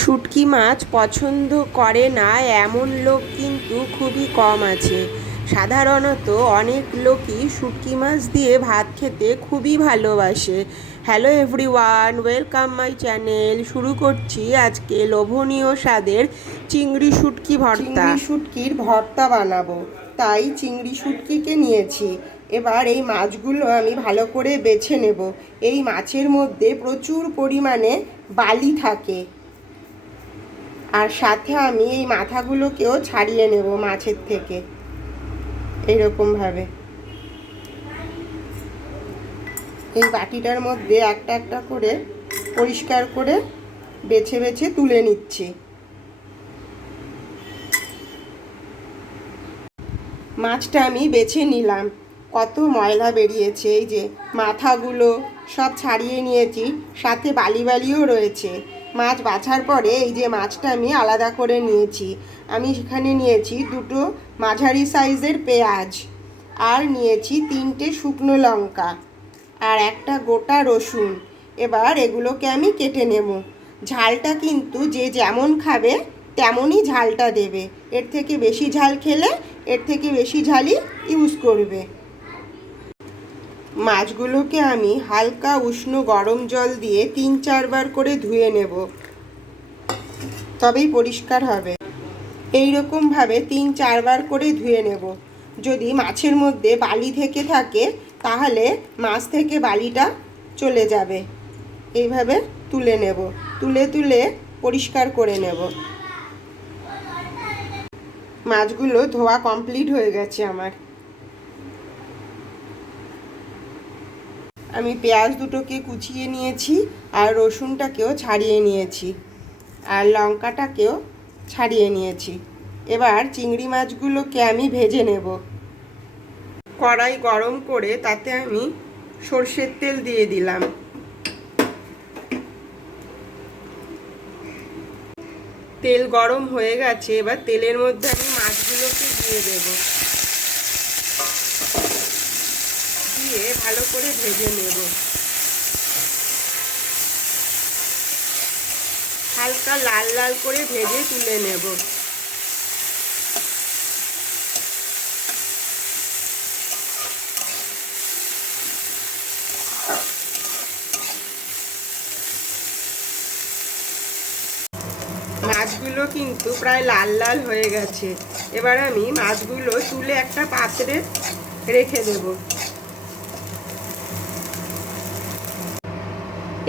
শুঁটকি মাছ পছন্দ করে না এমন লোক কিন্তু খুবই কম আছে। সাধারণত অনেক লোকই শুঁটকি মাছ দিয়ে ভাত খেতে খুবই ভালোবাসে। Hello everyone, welcome my channel. শুরু করছি আজকে লোভনীয় স্বাদের চিংড়ি শুঁটকি ভর্তা। চিংড়ি শুঁটকির ভর্তা বানাবো, তাই চিংড়ি শুঁটকিকে নিয়েছি। এবার এই মাছগুলো আমি ভালো করে বেছে নেব। এই মাছের মধ্যে প্রচুর পরিমাণে বালি থাকে, আর সাথে আমি এই মাথাগুলোকেও ছাড়িয়ে নেব মাছের থেকে এইরকমভাবে। এই বাটিটার মধ্যে একটা একটা করে পরিষ্কার করে বেছে বেছে তুলে নিচ্ছি। মাছটা আমি বেছে নিলাম, কত ময়লা বেরিয়েছে। এই যে মাথাগুলো সব ছাড়িয়ে নিয়েছি, সাথে বালি বালিও রয়েছে। মাছ বাছার পরে এই যে মাছটা আমি আলাদা করে নিয়েছি। আমি সেখানে নিয়েছি দুটো মাঝারি সাইজের পেঁয়াজ, আর নিয়েছি 3টে শুকনো লঙ্কা, আর একটা গোটা রসুন। এবার এগুলোকে আমি কেটে নেব। ঝালটা কিন্তু যে যেমন খাবে তেমনই ঝালটা দেবে। এর থেকে বেশি ঝাল খেলে এর থেকে বেশি ঝালই ইউজ করবে। মাছগুলোকে আমি হালকা উষ্ণ গরম জল দিয়ে 3-4 বার করে ধুয়ে নেব, তবেই পরিষ্কার হবে। এই রকমভাবে 3-4 বার করে ধুয়ে নেব। যদি মাছের মধ্যে বালি থেকে থাকে তাহলে মাছ থেকে বালিটা চলে যাবে। এইভাবে তুলে নেব, তুলে তুলে পরিষ্কার করে নেব। মাছগুলো ধোয়া কমপ্লিট হয়ে গেছে আমার। আমি পেঁয়াজ দুটোকে কুচিয়ে নিয়েছি, আর রসুনটাকেও ছাড়িয়ে নিয়েছি, আর লঙ্কাটাকেও ছাড়িয়ে নিয়েছি। এবার চিংড়ি মাছগুলোকে আমি ভেজে নেব। কড়াই গরম করে তাতে আমি সর্ষের তেল দিয়ে দিলাম। তেল গরম হয়ে গেছে, এবার তেলের মধ্যে আমি মাছগুলোকে দিয়ে দেব, দিয়ে ভালো করে ভেজে নেব। হালকা লাল লাল করে ভেজে তুলে নেব। মাছগুলো কিন্তু প্রায় লাল লাল হয়ে গেছে। এবার আমি মাছগুলো তুলে একটা পাত্রে রেখে দেব।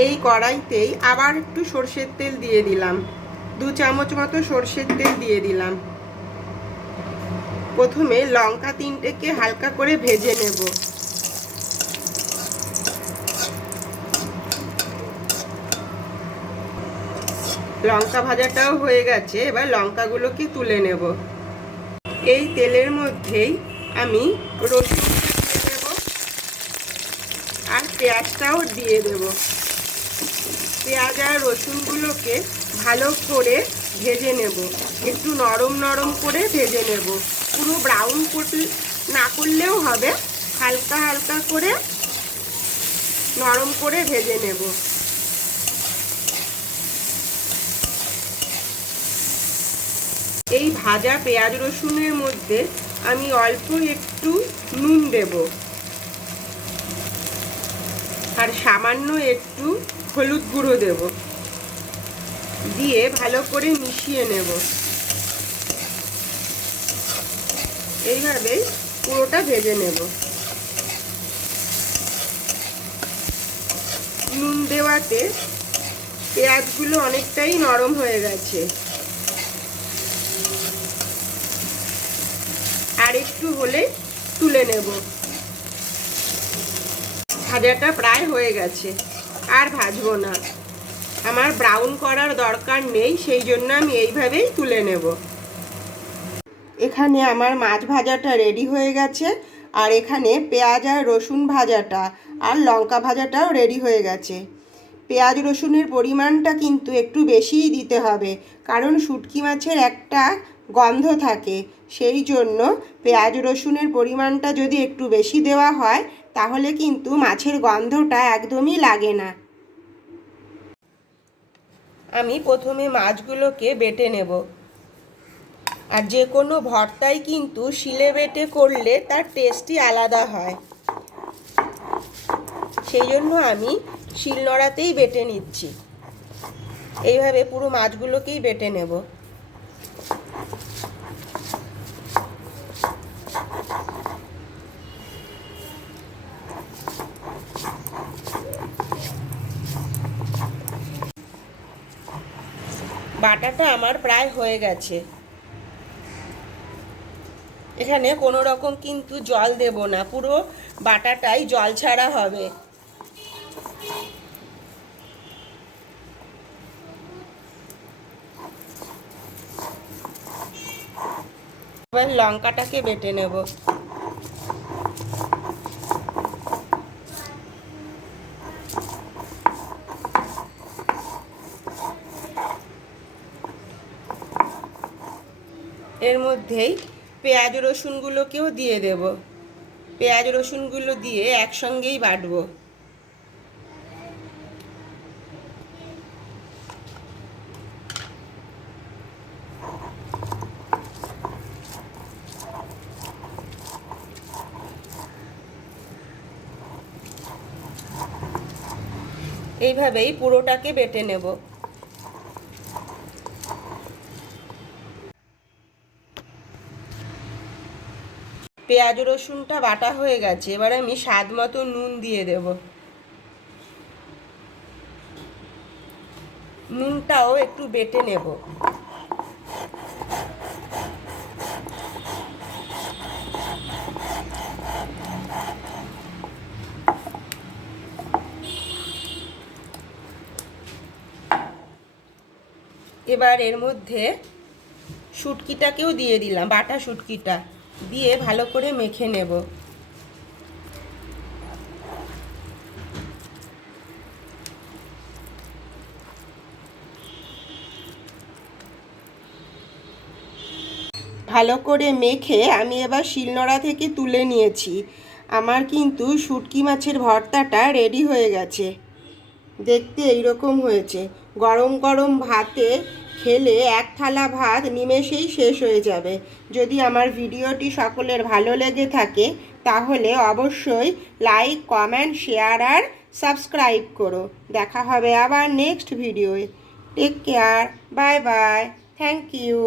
এই কড়াইতেই আবার একটু সর্ষের তেল দিয়ে দিলাম, 2 চামচ মতো সর্ষের তেল দিয়ে দিলাম। প্রথমে লঙ্কা 3টেকে হালকা করে ভেজে নেব। লঙ্কা ভাজাটাও হয়ে গেছে, এবার লঙ্কাগুলোকে তুলে নেব। এই তেলের মধ্যেই আমি রসুন দিয়ে দেব, আর পেঁয়াজটাও দিয়ে দেব। পেঁয়াজ আর রসুনগুলোকে ভালো করে ভেজে নেব, একটু নরম নরম করে ভেজে নেব। পুরো ব্রাউন না করলেও হবে, হালকা হালকা করে নরম করে ভেজে নেব। এই ভাজা পেঁয়াজ রসুনের মধ্যে আমি অল্প একটু নুন দেব, আর সামান্য একটু হলুদ গুঁড়ো দেব, দিয়ে ভালো করে মিশিয়ে নেব। এইভাবেই পুরোটা ভেজে নেব। নুন দেওয়াতে পেঁয়াজগুলো অনেকটাই নরম হয়ে গেছে, আর একটু হলে তুলে নেব। ভাজাটা প্রায় হয়ে গেছে, আর ভাজবো না। আমার ব্রাউন করার দরকার নেই, সেই জন্য আমি এইভাবেই তুলে নেব। এখানে আমার মাছ ভাজাটা রেডি হয়ে গেছে, আর এখানে পেঁয়াজ আর রসুন ভাজাটা আর লঙ্কা ভাজাটাও রেডি হয়ে গেছে। পেঁয়াজ রসুনের পরিমাণটা কিন্তু একটু বেশিই দিতে হবে, কারণ শুঁটকি মাছের একটা গন্ধ থাকে। সেই জন্য পেঁয়াজ রসুনের পরিমাণটা যদি একটু বেশি দেওয়া হয় তাহলে কিন্তু মাছের গন্ধটা একদমই লাগে না। আমি প্রথমে মাছগুলোকে বেটে নেব। আর যে কোনো ভর্তাই কিন্তু শিলে বেটে করলে তার টেস্টই আলাদা হয়, সেই জন্য আমি শিলনোড়াতেই বেটে নিচ্ছি। এইভাবে পুরো মাছগুলোকেই বেটে নেব। বাটাটা আমার প্রায় হয়ে গেছে। এখানে কোনো রকম কিন্তু জল দেব না, পুরো বাটাটাই জল ছাড়া হবে। এবার লঙ্কাটাকে বেটে নেব। এর মধ্যেই পেঁয়াজ রসুনগুলোকেও দিয়ে দেব। পেঁয়াজ রসুনগুলো দিয়ে একসঙ্গেই বাটবো। এইভাবেই পুরোটাকে বেটে নেব। পেঁয়াজ রসুনটা বাটা হয়ে গেছে, এবার আমি স্বাদ মতো নুন দিয়ে দেব। নুনটাও একটু বেটে নেব। এবার এর মধ্যে শুটকিটাকেও দিয়ে দিলাম, বাটা শুটকিটা দিয়ে ভালো করে মেখে নেব। ভালো করে মেখে আমি এবার শিলনোড়া থেকে তুলে নিয়েছি। আমার কিন্তু শুটকি মাছের ভর্তাটা রেডি হয়ে গেছে। দেখতে এইরকম হয়েছে। গরম গরম ভাতে খেলে এক থালা ভাত নিমেষেই শেষ হয়ে যাবে। যদি আমার ভিডিওটি সকলের ভালো লেগে থাকে তাহলে অবশ্যই লাইক, কমেন্ট, শেয়ার আর সাবস্ক্রাইব করো। দেখা হবে আবার নেক্সট ভিডিওয়ে। Take care, bye bye, thank you.